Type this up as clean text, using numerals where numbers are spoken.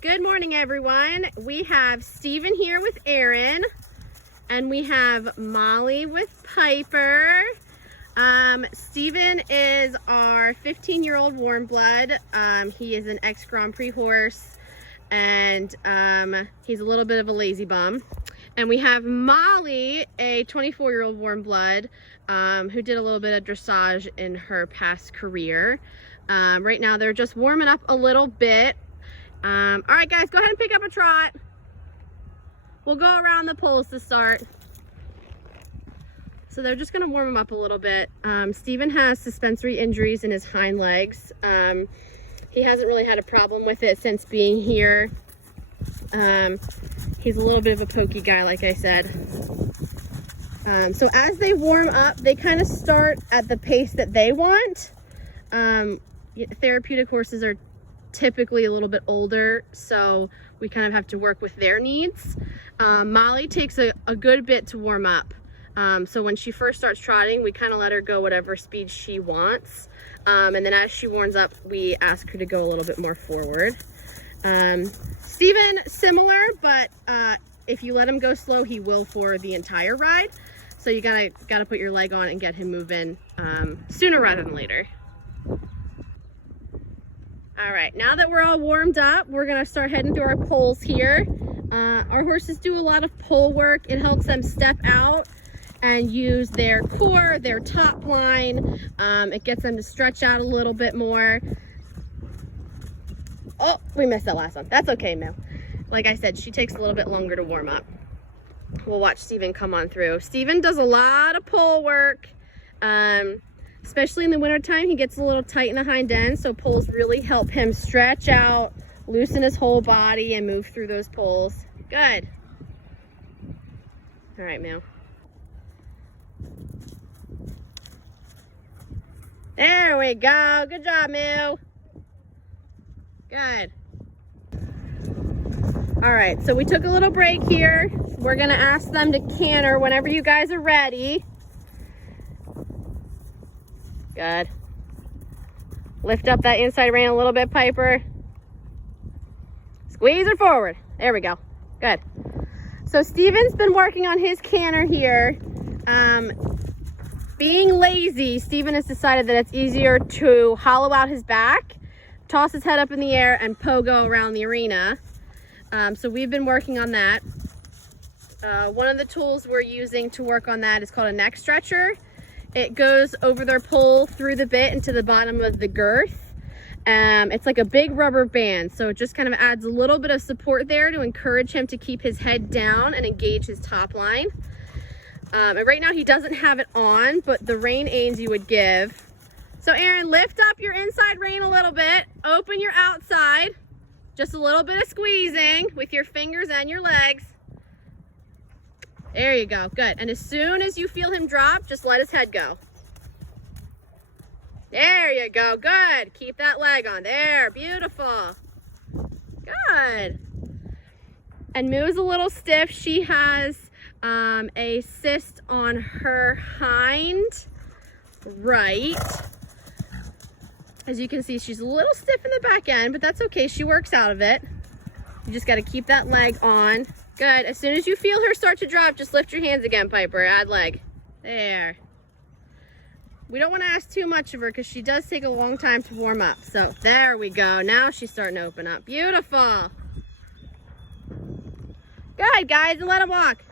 Good morning, everyone. We have Steven here with Erin, and we have Molly with Piper. Steven is our 15-year-old warm blood. He is an ex-Grand Prix horse, and he's a little bit of a lazy bum. And we have Molly, a 24-year-old warm blood, who did a little bit of dressage in her past career. Right now they're just warming up a little bit. All right, guys, go ahead and pick up a trot. We'll go around the poles to start. So they're just gonna warm them up a little bit. Steven has suspensory injuries in his hind legs. He hasn't really had a problem with it since being here. He's a little bit of a pokey guy, like I said. So as they warm up, they kind of start at the pace that they want. Therapeutic horses are typically a little bit older, so we kind of have to work with their needs. Molly takes a good bit to warm up. So when she first starts trotting, we kind of let her go whatever speed she wants. And then as she warms up, we ask her to go a little bit more forward. Steven, similar, but if you let him go slow, he will for the entire ride. So you gotta put your leg on and get him moving sooner rather than later. All right, now that we're all warmed up, we're gonna start heading to our poles here. Our horses do a lot of pole work. It helps them step out and use their core, their top line. It gets them to stretch out a little bit more. Oh, we missed that last one. That's okay, Mel. Like I said, she takes a little bit longer to warm up. We'll watch Steven come on through. Steven does a lot of pole work. Especially in the wintertime, he gets a little tight in the hind end, so poles really help him stretch out, loosen his whole body, and move through those poles. Good. All right, Mel. There we go. Good job, Moo. Good. All right, so we took a little break here. We're gonna ask them to canter whenever you guys are ready. Good. Lift up that inside rein a little bit, Piper. Squeeze her forward. There we go. Good. So Steven's been working on his canter here. Being lazy, Steven has decided that it's easier to hollow out his back, toss his head up in the air, and pogo around the arena. So we've been working on that. One of the tools we're using to work on that is called a neck stretcher. It goes over their pole through the bit into the bottom of the girth. It's like a big rubber band, so it just kind of adds a little bit of support there to encourage him to keep his head down and engage his top line. And right now he doesn't have it on, but the rein aids you would give. So Erin, lift up your inside rein a little bit, open your outside, just a little bit of squeezing with your fingers and your legs. There you go, good. And as soon as you feel him drop, just let his head go. There you go, good. Keep that leg on, there, beautiful. Good. And Moo's a little stiff. She has a cyst on her hind right. As you can see, she's a little stiff in the back end, but that's okay, she works out of it. You just gotta keep that leg on. Good. As soon as you feel her start to drop, just lift your hands again, Piper. Add leg. There. We don't want to ask too much of her because she does take a long time to warm up. So there we go. Now she's starting to open up. Beautiful. Good, guys, and let him walk.